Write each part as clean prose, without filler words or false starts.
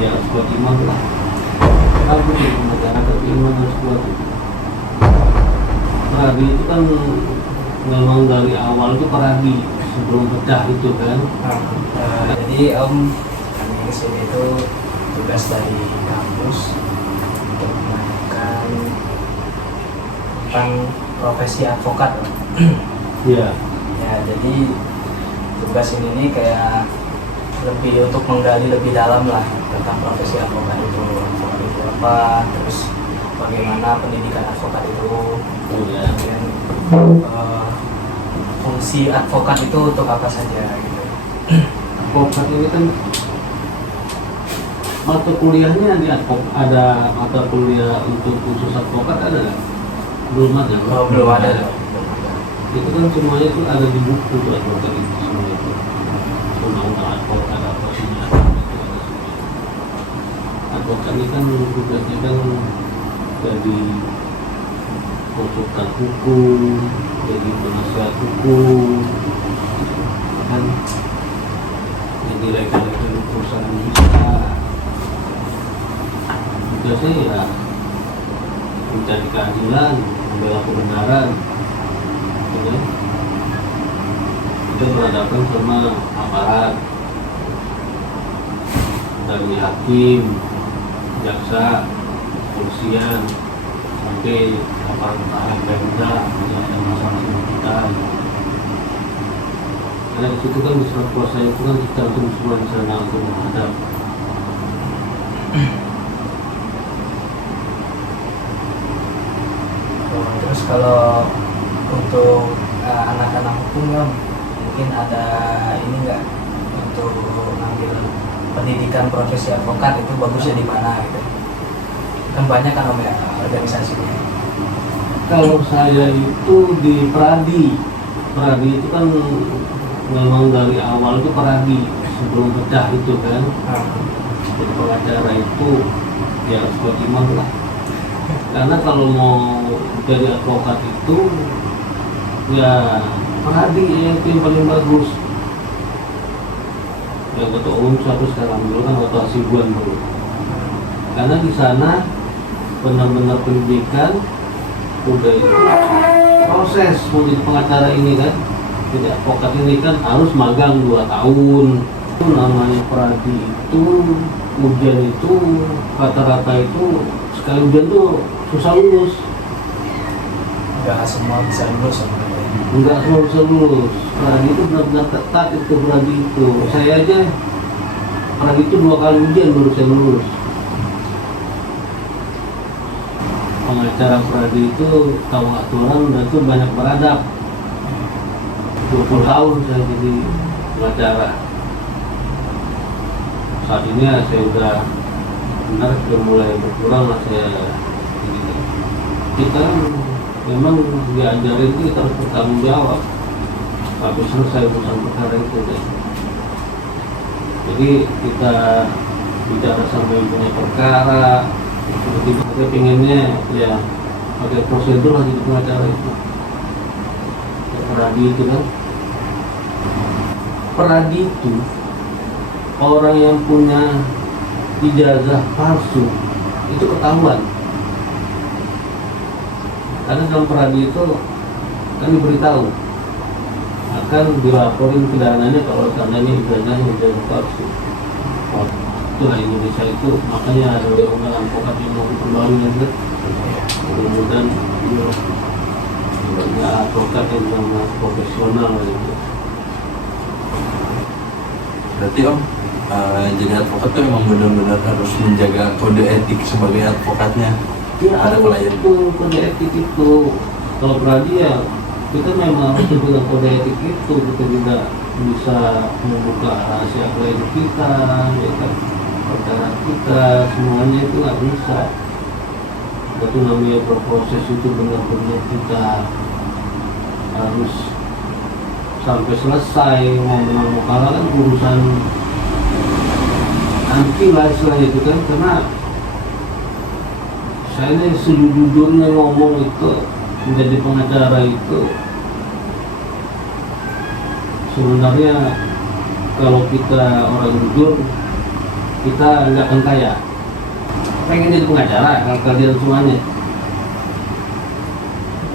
ya harus kuat iman lah. Aku di negara tapi iman harus kuat. Peradi itu kan memang dari awal itu peradi sebelum pecah itu kan. Jadi Om, kami kesini itu tugas dari kampus untuk menanyakan tentang profesi advokat Om. Iya. Ya, jadi tugas ini nih kayak lebih untuk menggali lebih dalam lah tentang profesi advokat itu apa, terus bagaimana pendidikan advokat itu, Ya. kemudian fungsi advokat itu untuk apa saja gitu. Advokat ini kan mata kuliahnya ada mata kuliah untuk khusus advokat ada nggak? Belum ada. Oh, belum ada. Itu kan semuanya itu ada di buku tuh advokat itu semua itu. Undang-undang advokat apa sih itu ada semua. Advokat ini kan tugasnya kan jadi konsultan hukum, jadi penasihat hukum, kan jadi legal perusahaan bisa. Tugasnya ya mencari keadilan, membela kebenaran, gitu. Itu berhadapan sama aparat dari hakim, jaksa, kepolisian, sampai aparat Pemda yang ada masalah sama kita. Karena di situ kan di surat kuasa itu kan kita untuk semua di sana untuk menghadap. Terus kalau untuk anak-anak hukum Om, mungkin ada ini nggak untuk ngambil pendidikan profesi advokat itu bagusnya di mana gitu? Kan banyak kan Om ya organisasinya. Kalau saya itu di Peradi itu kan memang dari awal itu Peradi sebelum pecah itu kan. Jadi pengacara itu ya harus kuat iman lah. Karena kalau mau jadi advokat itu ya Peradi itu yang paling bagus. Yang ketua umum satu sekarang dulu kan Ketua Hasibuan dulu. Karena di sana benar-benar pendidikan udah itu proses menjadi pengacara ini kan. Jadi advokat ini kan harus magang 2 tahun. Itu namanya Peradi itu ujian itu rata-rata itu sekali ujian tuh susah lulus. Nggak semua bisa lulus sebenarnya. Enggak semua bisa lulus. Peradi itu benar-benar ketat itu Peradi itu. Saya aja Peradi itu 2 kali ujian baru saya lulus. Pengacara Peradi itu tahu aturan dan itu banyak beradab. 20 tahun saya jadi pengacara. Saat ini ya saya udah benar sudah mulai berkurang lah saya ini. Kita memang diajarin itu kita harus bertanggung jawab sampai selesai urusan perkara itu deh. Jadi kita bicara sampai punya perkara, seperti kita pengennya ya pakai prosedur lah jadi pengacara itu. Ya, Peradi itu kan, Peradi itu orang yang punya ijazah palsu itu ketahuan. Karena dalam Peradi itu kan diberitahu akan dilaporin pidananya kalau seandainya ijazahnya palsu. Oh, itulah Indonesia itu, makanya ada undang-undang advokat yang mau diperbarui ya. Mudah-mudahan ya advokat yang benar profesional gitu. Berarti Om, jadi advokat tuh memang benar-benar harus menjaga kode etik sebagai advokatnya. Ya Ada harus klien. itu kode etik itu. Kalau Peradi ya kita memang harus dengan kode etik itu kita juga bisa membuka rahasia klien kita, ya kan, perkara kita semuanya itu nggak bisa. Itu namanya berproses itu benar-benar kita harus sampai selesai. Mau menang mau kalah kan urusan nanti lah istilahnya itu kan. Karena saya ini sejujurnya ngomong itu menjadi pengacara itu sebenarnya kalau kita orang jujur kita nggak akan kaya. Pengen jadi pengacara kalau kalian semuanya.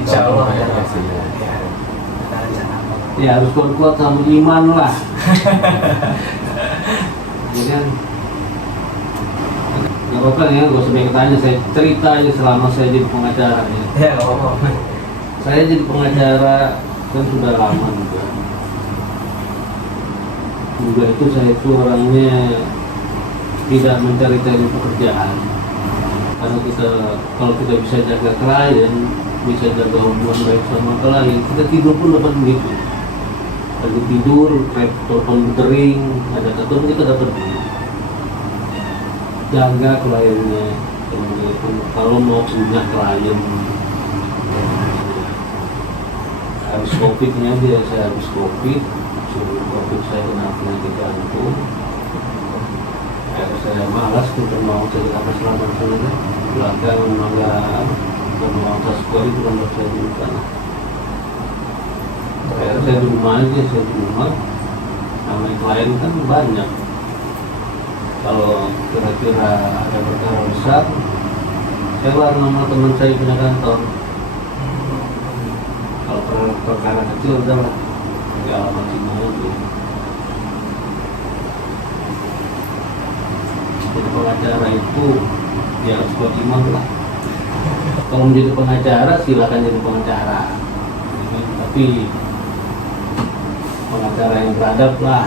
Insya Allah Ya, ada pasti ya. ya, ada rencana apa. Ya harus kuat-kuat sama iman lah. Ya kan? Gak apa-apa ya, gak usah banyak tanya. Saya cerita aja selama saya jadi pengacara ya. Ya nggak apa-apa. Saya jadi pengacara kan sudah lama juga. Juga itu saya itu orangnya tidak mencari-cari pekerjaan. Karena kalau kita bisa jaga klien, bisa jaga hubungan baik sama klien, kita tidur pun dapat duit. Lagi tidur, telepon berdering, ada telepon kita dapat duit. Jaga kliennya, kalau mau punya klien. Habis COVID-nya dia, saya habis COVID, suruh COVID saya kena penyakit jantung. Saya malas untuk mau cari apa selatan sana, belakang agak mau atas sekali bukan saya di sana. Saya di rumah aja, saya di rumah. Namanya klien kan banyak. Kalau kira-kira ada perkara besar, saya bareng sama teman saya punya kantor. Kalau perkara kecil udah lah, nggak alamat sini aja. Jadi pengacara itu ya harus kuat iman lah. Kalau menjadi pengacara silakan jadi pengacara, tapi pengacara yang beradab lah.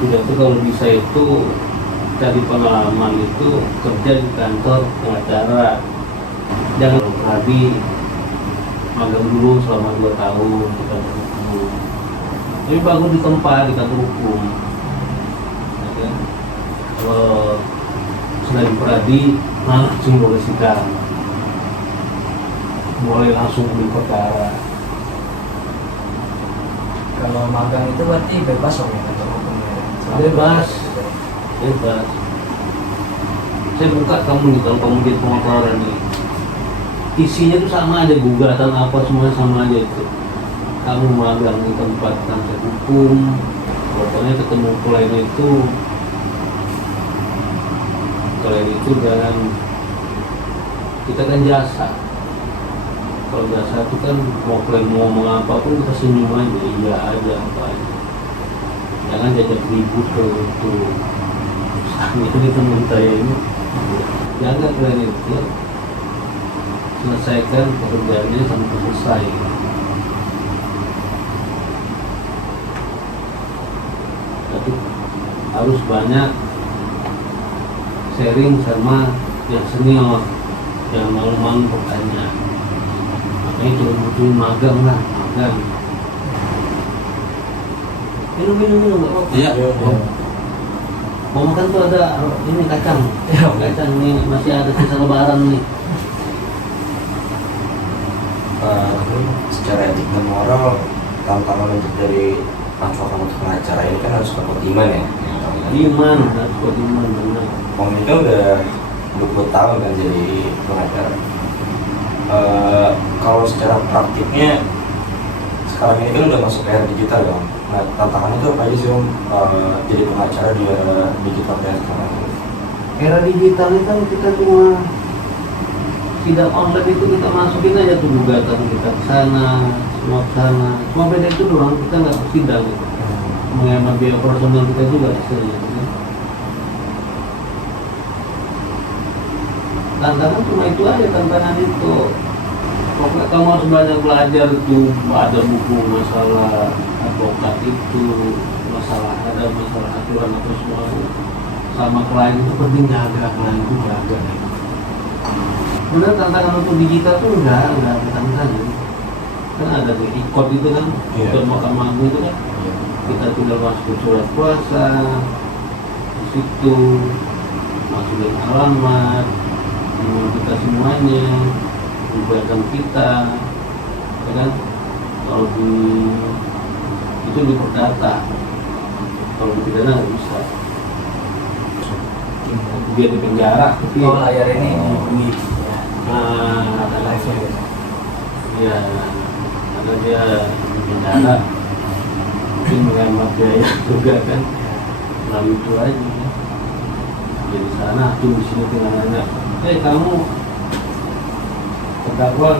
Sudah tuh kalau bisa itu cari pengalaman itu kerja di kantor pengacara. Jangan rabi magang dulu selama 2 tahun di kantor hukum. Tapi bagus di tempat di kantor hukum. Ya kan? Kalau sudah di Pradi langsung boleh sidang, boleh langsung di perkara. Kalau magang itu berarti bebas om ya kantor hukum ya? Bebas. Saya buka kamu nih kalau kamu jadi pemaparan nih, isinya tuh sama aja, gugatan apa semuanya sama aja itu. Kamu magang di tempat kantor hukum, pokoknya ketemu klien itu jangan, kita kan jasa. Kalau jasa itu kan mau klien mau ngomong apapun kita senyum aja, iya aja apa aja. Jangan jajak ribut ke itu. Ini teman saya ini, jangan klien itu selesaikan pekerjaannya sampai selesai. Tapi harus banyak sharing sama yang senior, yang malu-malu bertanya. Makanya cuma butuh magang lah, magang. Minum nggak apa-apa. Iya. Mau makan tuh ada ini kacang, kacang nih masih ada sisa lebaran nih. Secara etik dan moral, tantangan untuk dari patokan untuk pengacara ini kan harus kuat iman ya. Iman, harus kuat iman benar. Om itu udah 20 tahun kan jadi pengacara. Kalau secara praktiknya sekarang ini kan udah masuk era digital ya Om. Nah tantangannya itu apa aja sih Om jadi pengacara di era digital kayak sekarang? Era digital itu kan kita cuma sidang online itu kita masukin aja tuh gugatan kita ke sana, semua ke sana. Cuma beda itu doang, kita nggak sidang gitu. Menghemat biaya personal kita juga hasilnya. Tantangan cuma itu aja, tantangan itu. Pokoknya kamu harus banyak belajar tuh, ada buku masalah advokat itu, ada masalah aturan apa semuanya. Sama klien itu penting jaga, klien itu jaga. Benar tantangan untuk digital tuh enggak ada tantangan. Kan ada di e-code itu kan, untuk Mahkamah Agung itu kan. Kita tinggal masuk surat kuasa, di situ masukin alamat, nomor kita semuanya, gugatan kita, ya kan? Kalau itu di perdata, kalau di pidana nggak bisa. Dia di penjara, tapi Oh layar ini ini, nah, ada live nya. ya, karena dia di penjara, mungkin menghemat biaya juga kan. melalui itu aja ya. Jadi sana hakim di sini tinggal nanya, kamu terdakwa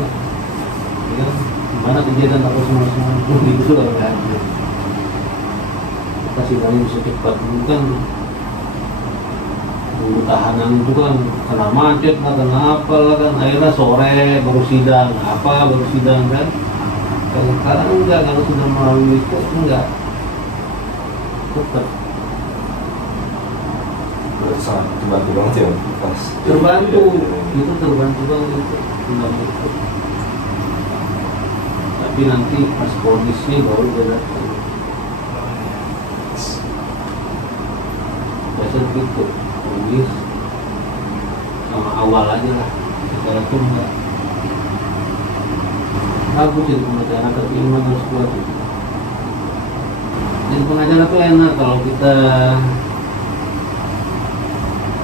ya, gimana kejadian takut semua gitu loh kan. Kita sidangnya bisa cepat, kan tunggu tahanan itu kan kena macet lah, kena apa lah kan, akhirnya sore baru sidang, baru sidang kan. Kalau sekarang enggak, kalau sudah melalui itu enggak, tetap sangat terbantu banget ya pas terbantu, itu terbantu banget tidak betul. Tapi nanti pas kondisinya baru dia datang. Biasa begitu, kondis sama awal aja lah, secara itu enggak bagus jadi pengacara, tapi memang harus kuat. Jadi pengacara itu enak kalau kita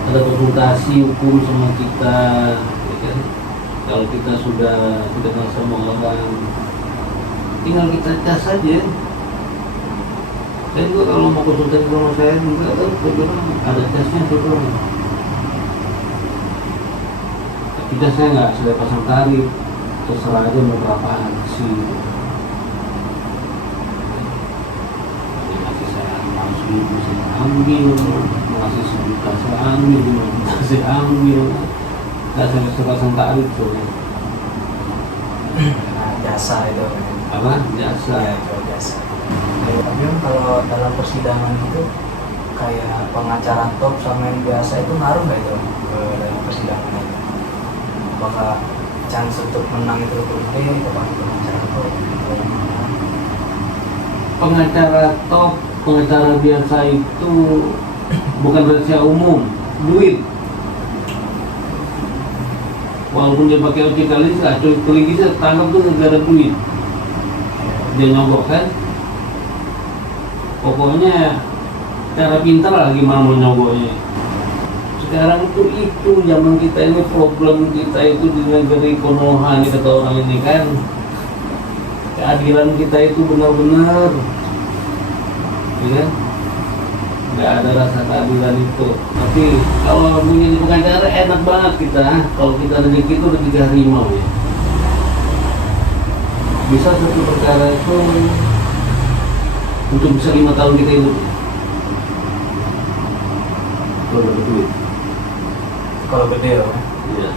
ada konsultasi hukum sama kita, ya kan? Kalau kita sudah kenal sama orang, tinggal kita cas saja. Saya juga kalau mau konsultasi sama saya juga kan, ada casnya juga. Tapi casnya nggak saya pasang tarif, terserah aja mau berapaan sih. Jadi masih saya langsung saya ambil, masih sejuta saya ambil, 5 juta saya ambil, nggak saya pasang tarif tuh. Jasa itu Apa? Jasa. ya, itu jasa. Tapi kalau dalam persidangan itu kayak pengacara top sama yang biasa itu ngaruh nggak itu ke dalam persidangan itu? Apakah chance untuk menang itu lebih gede daripada pengacara top? Pengacara top, pengacara biasa itu bukan rahasia umum, duit. Walaupun dia pakai ojek kali bisa tangkap tuh negara duit. Dia nyogok kan. Pokoknya cara pintar lah gimana mau nyogoknya. Sekarang itu zaman kita ini, problem kita itu di negeri Konoha ini kata orang ini kan. Keadilan kita itu benar-benar, ya, nggak ada rasa keadilan itu. Tapi kalau punya di pengacara enak banget kita. Kalau kita rezeki itu rezeki harimau ya. Bisa satu perkara itu untuk bisa 5 tahun kita hidup. Kalau dapat duit. Kalau gede loh. Iya.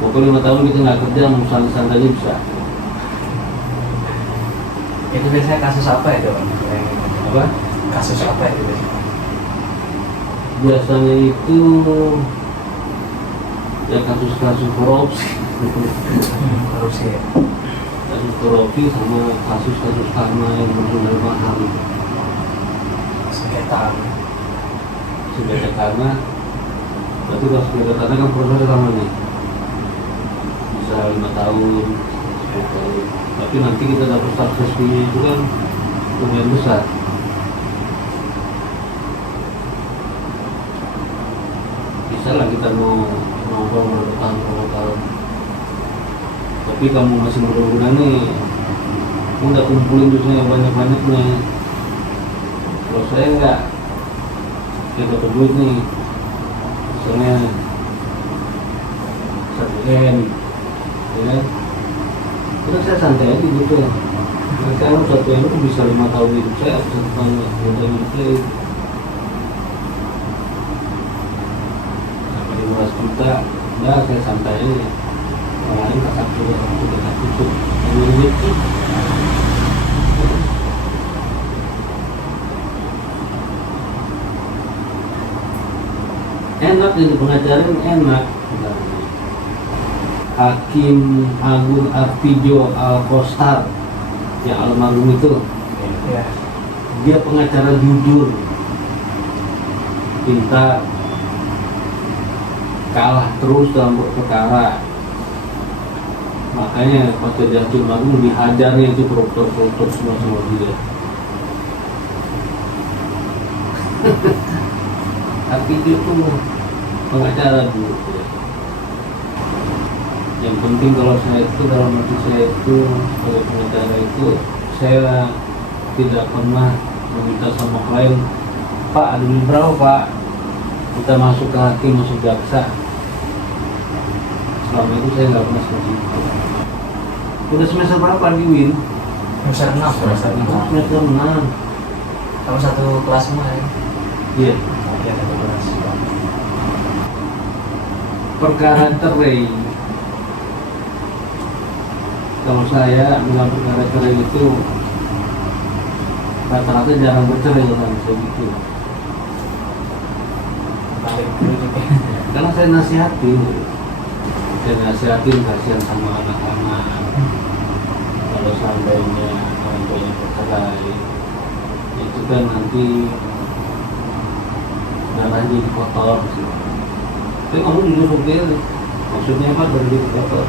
Pokoknya 5 tahun kita nggak kerja, mau santai-santai bisa. Itu biasanya kasus apa itu? Apa? Kasus apa itu biasanya? Biasanya itu ya kasus-kasus korupsi. Korupsi ya? Kasus korupsi sama kasus-kasus karma yang benar-benar mahal. Sengketa. Sengketa karma. Berarti kalau sengketa karma kan proses lama nih. Bisa 5 tahun, 10 tahun. Tapi nanti kita dapat sukses fee itu kan lumayan besar. Bisa lah kita mau nongkrong bertahun tahun. Tapi kamu masih muda-muda nih, kamu udah kumpulin duitnya banyak-banyaknya. Kalau saya enggak, saya dapat duit nih, misalnya 1 M, ya kan? Terus saya santai aja gitu. Nanti anak 1 M itu bisa 5 tahun hidup saya, 1 tahun hidup saya. Sampai 15 juta, ya saya santai aja. Orang lain tak takut, sudah takut. Ini rezeki. Enak jadi pengacara, enak. Hakim Agung Artijo Alkostar yang almarhum itu, Ya. dia pengacara jujur, pintar, kalah terus dalam perkara. Makanya pas jadi hakim agung dihajarnya itu koruptor semua sama dia. Tapi dia tuh pengacara dulu ya. Yang penting kalau saya itu, dalam hati saya itu sebagai pengacara itu, saya tidak pernah meminta sama klien, Pak ada duit berapa Pak, kita masuk ke hakim, masuk jaksa. Selama itu saya nggak pernah seperti itu. Udah semester berapa di Win? Semester 6. Semester 6. Kamu satu kelas semua ya? Iya. Iya, satu kelas. Perkara cerai, kalau saya bilang perkara cerai itu rata-rata jarang bercerai kan, begitu. Paling dulu juga. Karena saya nasihatin kasihan sama anak-anak. Kalau seandainya orang tuanya bercerai, itu kan nanti darahnya jadi kotor sih. Tapi kamu jujur supir, maksudnya apa dari kotor?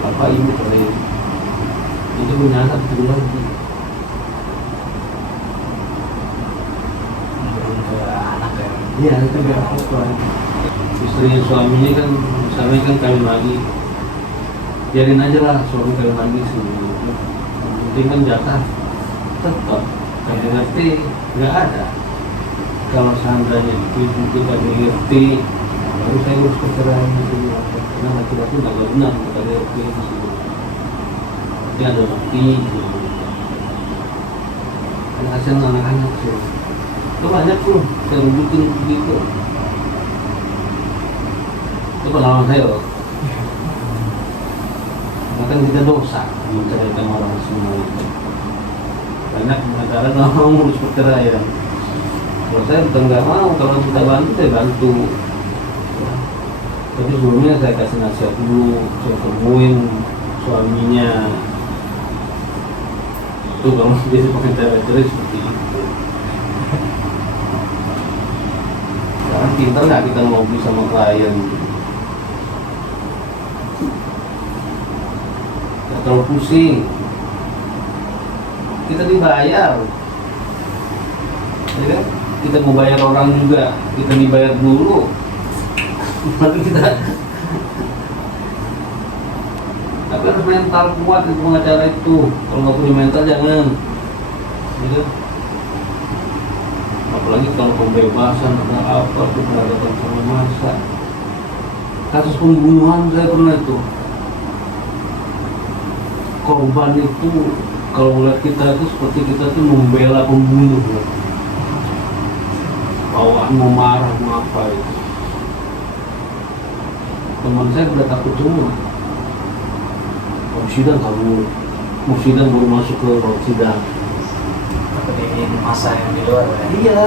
Bapak ibu cerai, itu punya anak dulu lagi. Belum ke anak ya. Iya, itu biar apa? Istrinya suaminya kan, misalnya kan kawin lagi, biarin aja lah suami kawin lagi sendiri. Yang penting kan jatah tetap. Kayak ngerti nggak ada. Kalau seandainya itu kita ngerti, baru saya urus perceraian itu. Karena laki-laki nggak benar kita ngerti itu sih. Tapi ada bukti. Kan kasihan anak-anak sih. Itu banyak tuh, saya rujukin begitu. Itu pengalaman saya loh. Karena kan kita dosa menceraikan orang semua itu. Banyak negara nggak mau ngurus perceraian. Kalau saya bukan nggak mau, kalau kita bantu, saya bantu. Ya. Tapi sebelumnya saya kasih nasihat dulu, saya temuin suaminya. Itu kalau jadi pengacara cerai seperti itu. Sekarang pintar nggak kita ngobrol sama klien? Nggak terlalu pusing. Kita dibayar, ya kan? Kita mau bayar orang juga, kita dibayar dulu. Tapi kita, tapi harus mental kuat itu pengacara itu. Kalau nggak punya mental jangan, gitu. Apalagi kalau pembebasan atau apa, itu berhadapan sama masa. Kasus pembunuhan saya pernah itu. Korban itu kalau melihat kita itu seperti kita tuh membela pembunuh, bawaan mau marah mau apa itu. Teman saya udah takut semua. Mau sidang kabur, mau sidang baru masuk ke ruang sidang. Takut ini masa yang di luar ya. Iya,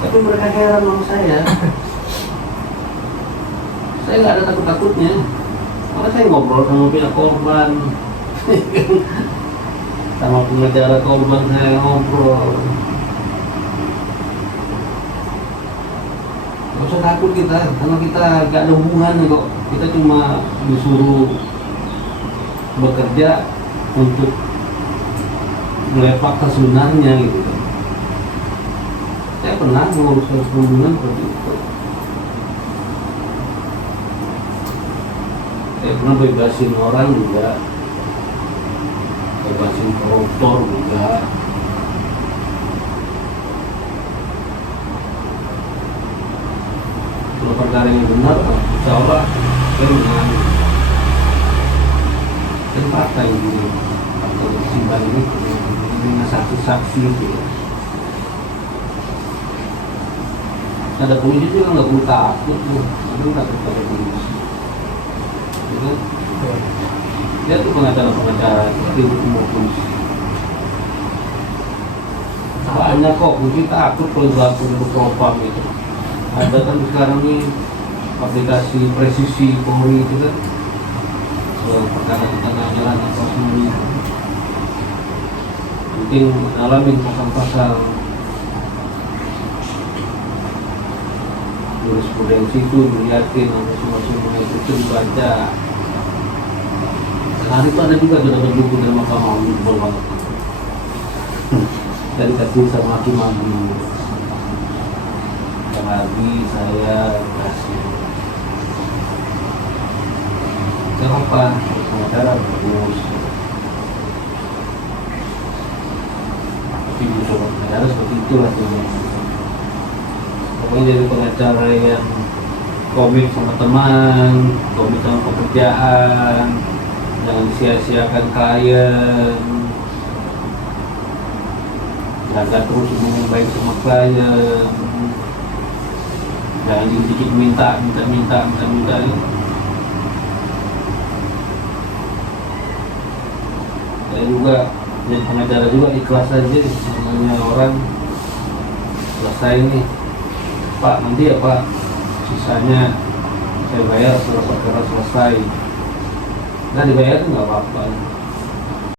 tapi mereka heran sama saya. Saya nggak ada takut-takutnya, karena saya ngobrol sama pihak korban. Sama pengacara korban saya ngobrol. Gak usah takut kita, karena kita gak ada hubungannya kok. Kita cuma disuruh bekerja untuk melihat fakta sebenarnya gitu. Saya pernah mengurus kasus pembunuhan seperti itu. Saya pernah bebasin orang juga, bebasin koruptor juga. Kalau perkara yang benar, insya Allah saya menang. Dan fakta ini, fakta persidangan ini dengan saksi-saksi itu. Ada polisi juga nggak perlu takut, itu takut pada polisi. Gitu. Dia tuh pengacara-pengacara di hukum banyak kok, mungkin takut kalau berlaku di propam itu. Ada kan sekarang nih aplikasi presisi Polri itu kan, soal perkara kita nggak jalan apa semuanya. Mungkin alamin pasal-pasal jurisprudensi itu dilihatin sama semua itu dibaca. Hari itu ada juga dapat buku dari Mahkamah Agung banget. Dan kasih sama Hakim Agung. Yang lagi saya kasih. Kenapa? Pengacara bagus. tapi justru pengacara seperti itulah sebenarnya. Pokoknya jadi pengacara yang komit sama teman, komit sama pekerjaan, jangan sia-siakan klien, jaga terus hubungan baik sama klien, jangan dikit minta. Saya juga jadi pengacara juga ikhlas aja, namanya orang selesai nih Pak, nanti ya Pak, sisanya saya bayar setelah perkara selesai. Nah dibayar itu nggak apa-apa.